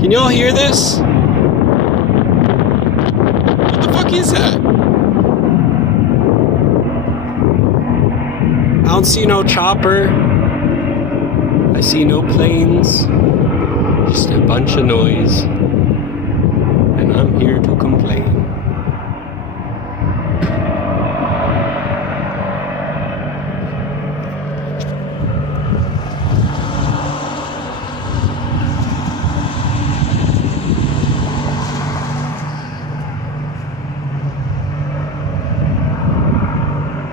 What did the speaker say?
Can y'all hear this? What the fuck is that? I don't see no chopper. I see no planes. Just a bunch of noise. And I'm here to complain.